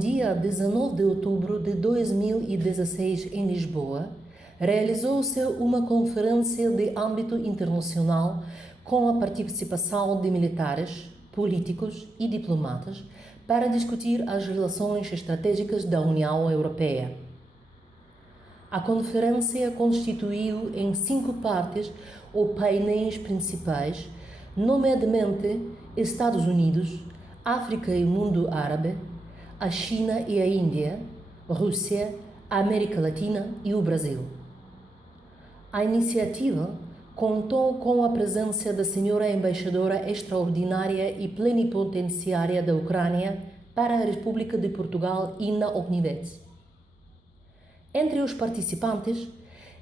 dia 19 de outubro de 2016, em Lisboa, realizou-se uma conferência de âmbito internacional com a participação de militares, políticos e diplomatas para discutir as relações estratégicas da União Europeia. A conferência constituiu em 5 partes ou painéis principais, nomeadamente Estados Unidos, África e mundo árabe, a China e a Índia, Rússia, a América Latina e o Brasil. A iniciativa contou com a presença da senhora embaixadora extraordinária e plenipotenciária da Ucrânia para a República de Portugal, Inna Ognievets. Entre os participantes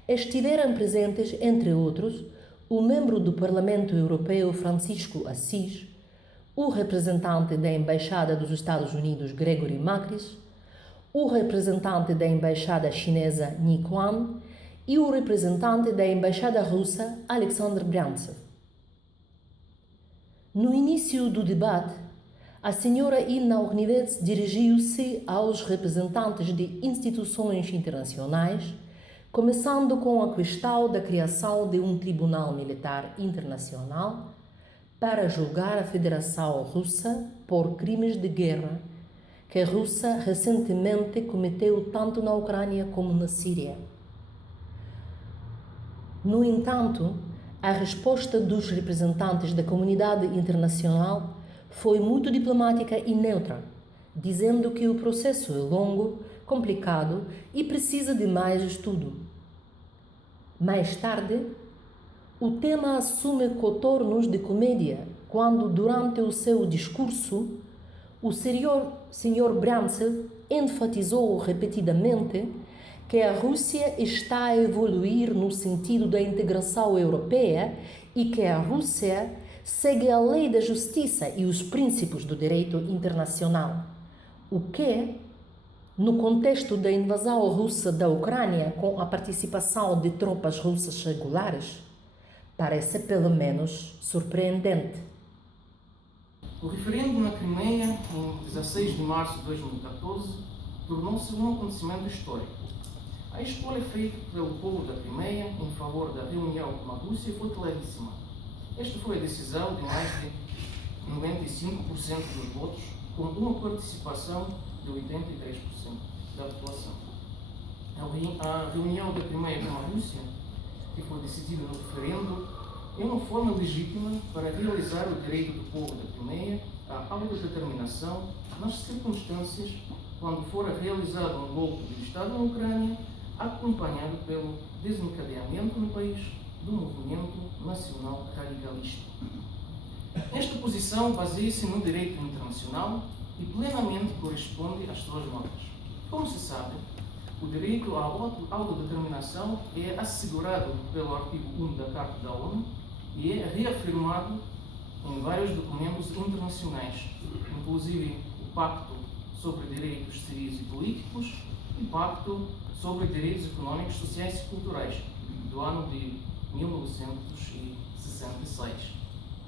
estiveram presentes, entre outros, o membro do Parlamento Europeu Francisco Assis, o representante da Embaixada dos Estados Unidos Gregory Makris, o representante da Embaixada Chinesa Ni Quan e o representante da Embaixada Russa Alexander Bryancev. No início do debate, a senhora Inna Ognievets dirigiu-se aos representantes de instituições internacionais, começando com a questão da criação de um tribunal militar internacional para julgar a Federação Russa por crimes de guerra que a Rússia recentemente cometeu tanto na Ucrânia como na Síria. No entanto, a resposta dos representantes da comunidade internacional foi muito diplomática e neutra, dizendo que o processo é longo, complicado e precisa de mais estudo. Mais tarde, o tema assume contornos de comédia quando, durante o seu discurso, o Sr. Bryancev enfatizou repetidamente que a Rússia está a evoluir no sentido da integração europeia e que a Rússia segue a lei da justiça e os princípios do direito internacional, o que, no contexto da invasão russa da Ucrânia com a participação de tropas russas regulares, parece pelo menos surpreendente. O referendo na Crimeia, em 16 de março de 2014, tornou-se um acontecimento histórico. A escolha feita pelo povo da Crimeia em favor da reunião com a Rússia foi claríssima. Esta foi a decisão de mais de 95% dos votos, com uma participação de 83% da população. A reunião da Crimeia com a Rússia, que foi decidida no referendo, é uma forma legítima para realizar o direito do povo da Crimeia à autodeterminação nas circunstâncias quando for realizado um golpe de Estado na Ucrânia, acompanhado pelo desencadeamento no país do movimento nacional radicalista. Esta posição baseia-se no direito internacional e plenamente corresponde às suas normas. Como se sabe, o direito à autodeterminação é assegurado pelo artigo 1 da Carta da ONU e é reafirmado em vários documentos internacionais, inclusive o Pacto sobre Direitos Civis e Políticos e o Pacto sobre Direitos Económicos, Sociais e Culturais, do ano de 1966.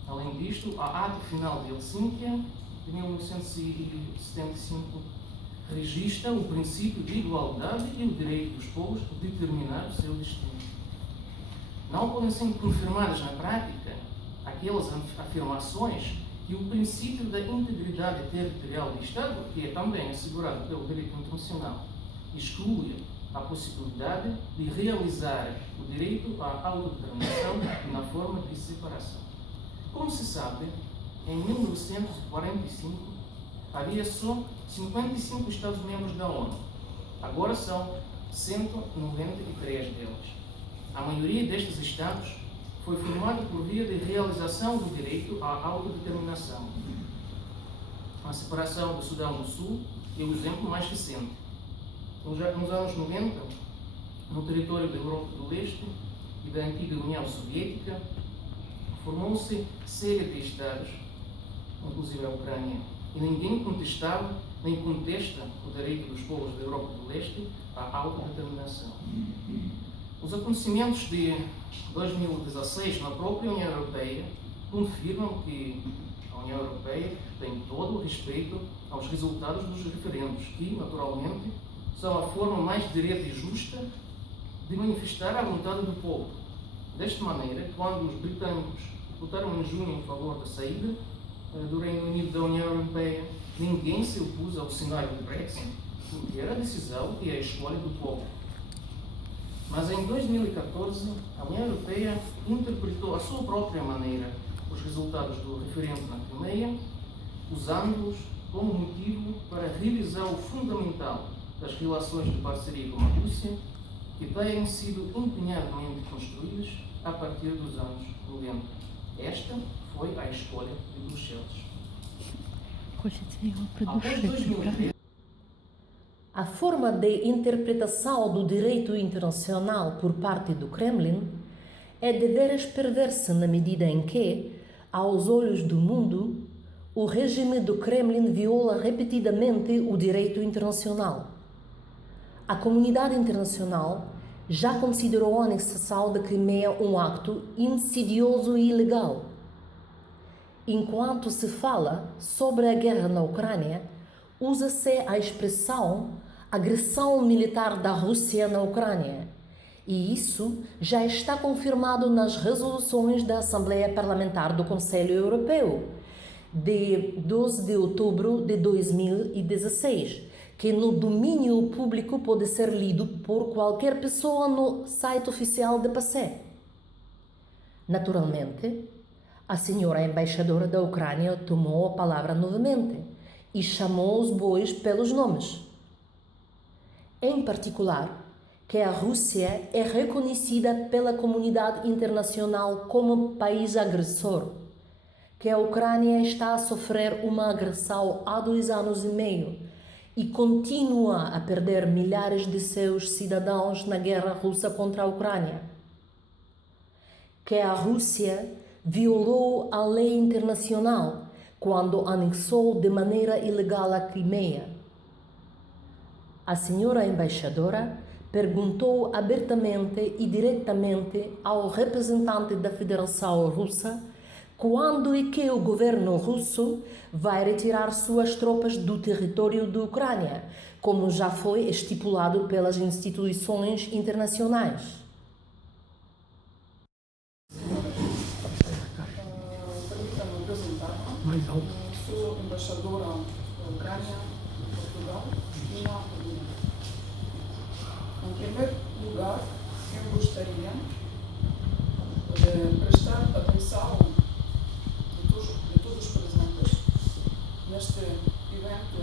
Além disto, a Ata Final de Helsínquia, de 1975, registra o princípio de igualdade e o direito dos povos de determinar o seu destino. Não podem ser confirmadas na prática aquelas afirmações que o princípio da integridade territorial do Estado, que é também assegurado pelo direito internacional, exclui a possibilidade de realizar o direito à autodeterminação na forma de separação. Como se sabe, em 1945 havia só 55 Estados-membros da ONU. Agora são 193 deles. A maioria destes Estados foi formada por via de realização do direito à autodeterminação. A separação do Sudão do Sul é o exemplo mais recente. Nos anos 90, no território da Europa do Leste e da antiga União Soviética, formou-se série de Estados, inclusive a Ucrânia, e ninguém contestava nem contesta o direito dos povos da Europa do Leste à autodeterminação. Os acontecimentos de 2016 na própria União Europeia confirmam que a A União Europeia tem todo o respeito aos resultados dos referendos, que, naturalmente, são a forma mais direta e justa de manifestar a vontade do povo. Desta maneira, quando os britânicos votaram em junho em favor da saída do Reino Unido da União Europeia, ninguém se opôs ao cenário do Brexit, porque era a decisão e a escolha do povo. Mas em 2014, a União Europeia interpretou à sua própria maneira os resultados do referendo na Crimeia, usando-os como motivo para revisar o fundamental das relações de parceria com a Rússia, que têm sido empenhadamente construídas a partir dos anos 90. Esta foi a escolha de Bruxelas. Após 2013, a forma de interpretação do direito internacional por parte do Kremlin é deveras perversa na medida em que, aos olhos do mundo, o regime do Kremlin viola repetidamente o direito internacional. A comunidade internacional já considerou a anexação da Crimeia um acto insidioso e ilegal. Enquanto se fala sobre a guerra na Ucrânia, usa-se a expressão agressão militar da Rússia na Ucrânia, e isso já está confirmado nas resoluções da Assembleia Parlamentar do Conselho Europeu, de 12 de outubro de 2016, que no domínio público pode ser lido por qualquer pessoa no site oficial da PACE. Naturalmente, a senhora embaixadora da Ucrânia tomou a palavra novamente e chamou os bois pelos nomes. Em particular, que a Rússia é reconhecida pela comunidade internacional como país agressor, que a Ucrânia está a sofrer uma agressão há 2 anos e meio e continua a perder milhares de seus cidadãos na guerra russa contra a Ucrânia, que a Rússia violou a lei internacional quando anexou de maneira ilegal a Crimeia. A senhora embaixadora perguntou abertamente e diretamente ao representante da Federação Russa quando e que o governo russo vai retirar suas tropas do território da Ucrânia, como já foi estipulado pelas instituições internacionais. Permita-me apresentar-me. Sou embaixadora da Ucrânia, Portugal e na Polónia. Em primeiro lugar, eu gostaria de prestar atenção de todos os presentes neste evento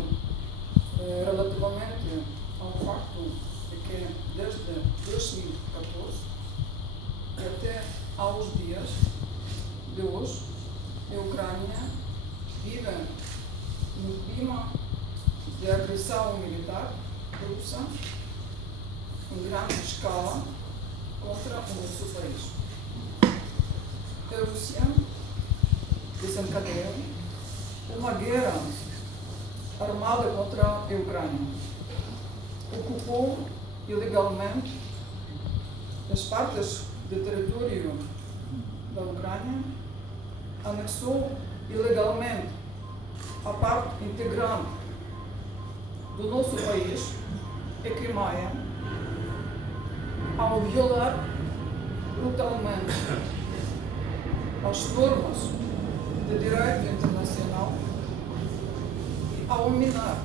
relativamente ao facto de que desde 2014 e até aos dias de hoje, a Ucrânia vive no clima de agressão militar russa em grande escala contra o nosso país. A Rússia desencadeou uma guerra armada contra a Ucrânia. Ocupou ilegalmente as partes do território da Ucrânia, anexou ilegalmente a parte integrante do nosso país, a Crimeia, ao violar brutalmente as normas de direito internacional e ao minar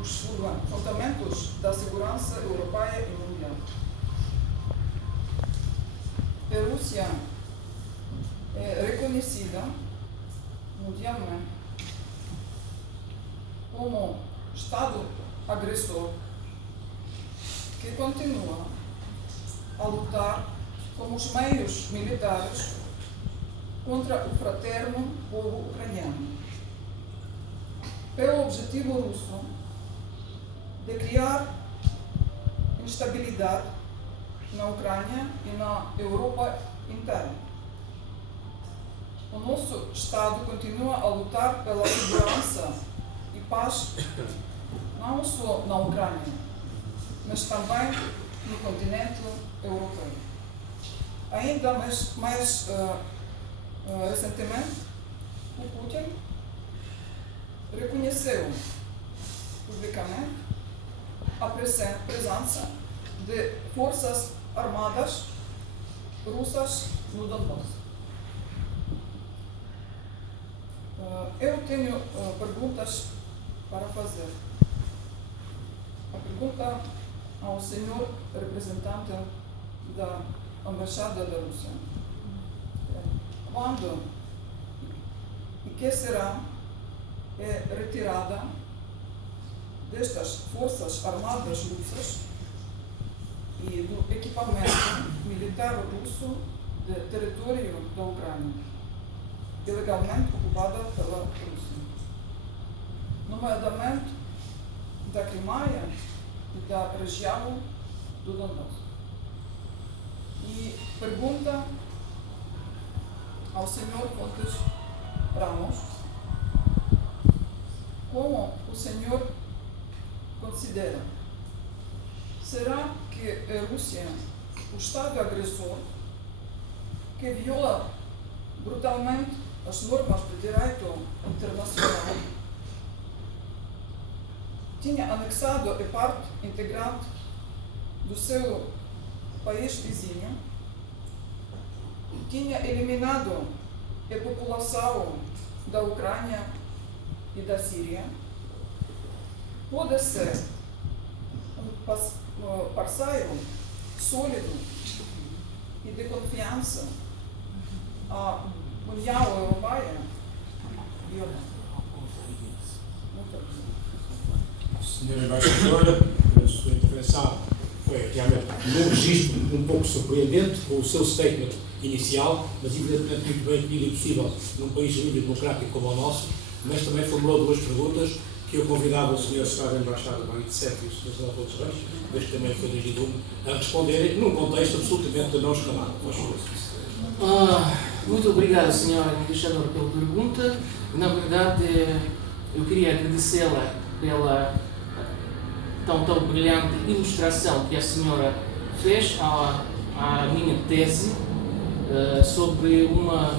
os fundamentos da segurança europeia e mundial. A Rússia é reconhecida mundialmente como Estado agressor que continua a lutar com os meios militares contra o fraterno povo ucraniano, pelo objetivo russo de criar instabilidade na Ucrânia e na Europa inteira. O nosso Estado continua a lutar pela segurança e paz não só na Ucrânia, mas também no continente europeu. Ainda mais recentemente, o Putin reconheceu publicamente a presença de forças armadas russas no Donbass. Eu tenho perguntas para fazer. A pergunta ao senhor representante da Embaixada da Rússia. Quando e que será a retirada destas forças armadas russas e do equipamento militar russo do território da Ucrânia, ilegalmente ocupada pela Rússia, nomeadamente da Crimeia e da região do Donbass. E pergunta ao Sr. Fontes Ramos como o senhor considera: será que a Rússia, o Estado agressor, que viola brutalmente as normas do direito internacional, tinha anexado a parte integrante do seu país vizinho, tinha eliminado a população da Ucrânia e da Síria, pode ser um parceiro sólido e de confiança à União Europeia e ao Muito obrigado. Senhora Embaixadora, a sua intervenção foi realmente num registro um pouco surpreendente com o seu statement inicial, mas evidentemente muito bem pedido e possível num país livre e democrático como o nosso, mas também formulou duas perguntas que eu convidava o Sr. Secretário da Embaixada, Banco de Sete e o Sr. Senador Fontes Reis, desde também foi dirigido a responderem num contexto absolutamente não escalado. Muito obrigado, Sr. Embaixador, pela pergunta. Na verdade, eu queria agradecê-la pela tão brilhante ilustração que a senhora fez à minha tese sobre uma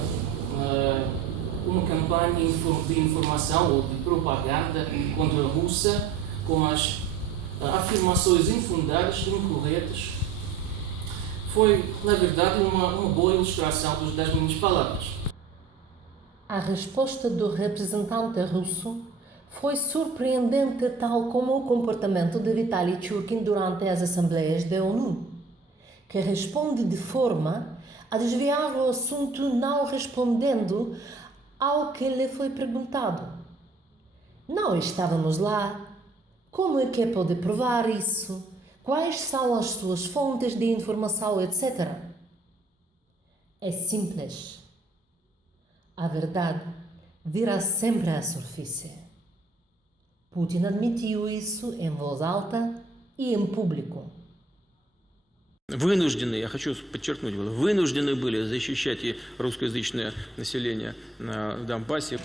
campanha de informação ou de propaganda contra a Rússia com as afirmações infundadas e incorretas. Foi, na verdade, uma boa ilustração das minhas palavras. A resposta do representante russo foi surpreendente, tal como o comportamento de Vitaly Churkin durante as assembleias da ONU, que responde de forma a desviar o assunto não respondendo ao que lhe foi perguntado. Não estávamos lá. Como é que pode provar isso? Quais são as suas fontes de informação, etc. É simples. A verdade virá sempre à superfície. Putin admitiu isso em voz alta e em público. Вынуждены, я хочу подчеркнуть, вынуждены были защищать и русскоязычное население на Донбассе.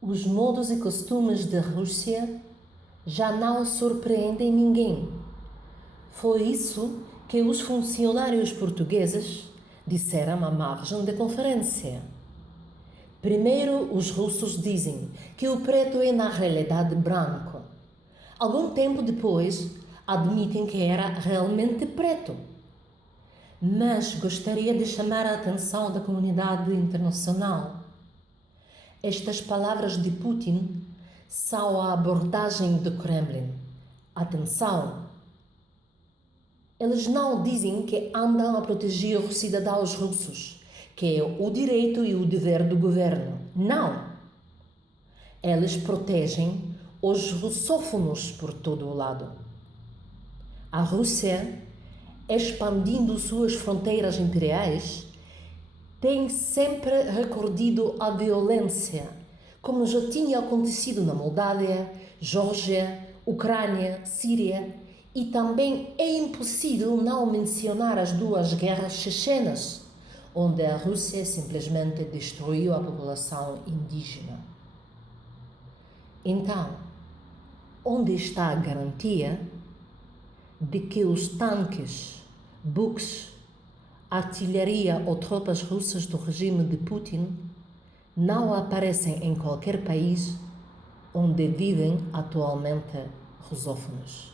Os modos e costumes da Rússia já não surpreendem ninguém. Foi isso que os funcionários portugueses disseram à margem da conferência. Primeiro, os russos dizem que o preto é na realidade branco. Algum tempo depois, admitem que era realmente preto. Mas gostaria de chamar a atenção da comunidade internacional. Estas palavras de Putin são a abordagem do Kremlin. Atenção! Eles não dizem que andam a proteger os cidadãos russos, que é o direito e o dever do governo. Não! Eles protegem os russófonos por todo o lado. A Rússia, expandindo suas fronteiras imperiais, tem sempre recorrido à violência, como já tinha acontecido na Moldávia, Geórgia, Ucrânia, Síria, e também é impossível não mencionar as duas guerras chechenas, onde a Rússia simplesmente destruiu a população indígena. Então, onde está a garantia de que os tanques, buques, artilharia ou tropas russas do regime de Putin não aparecem em qualquer país onde vivem atualmente rusófonos?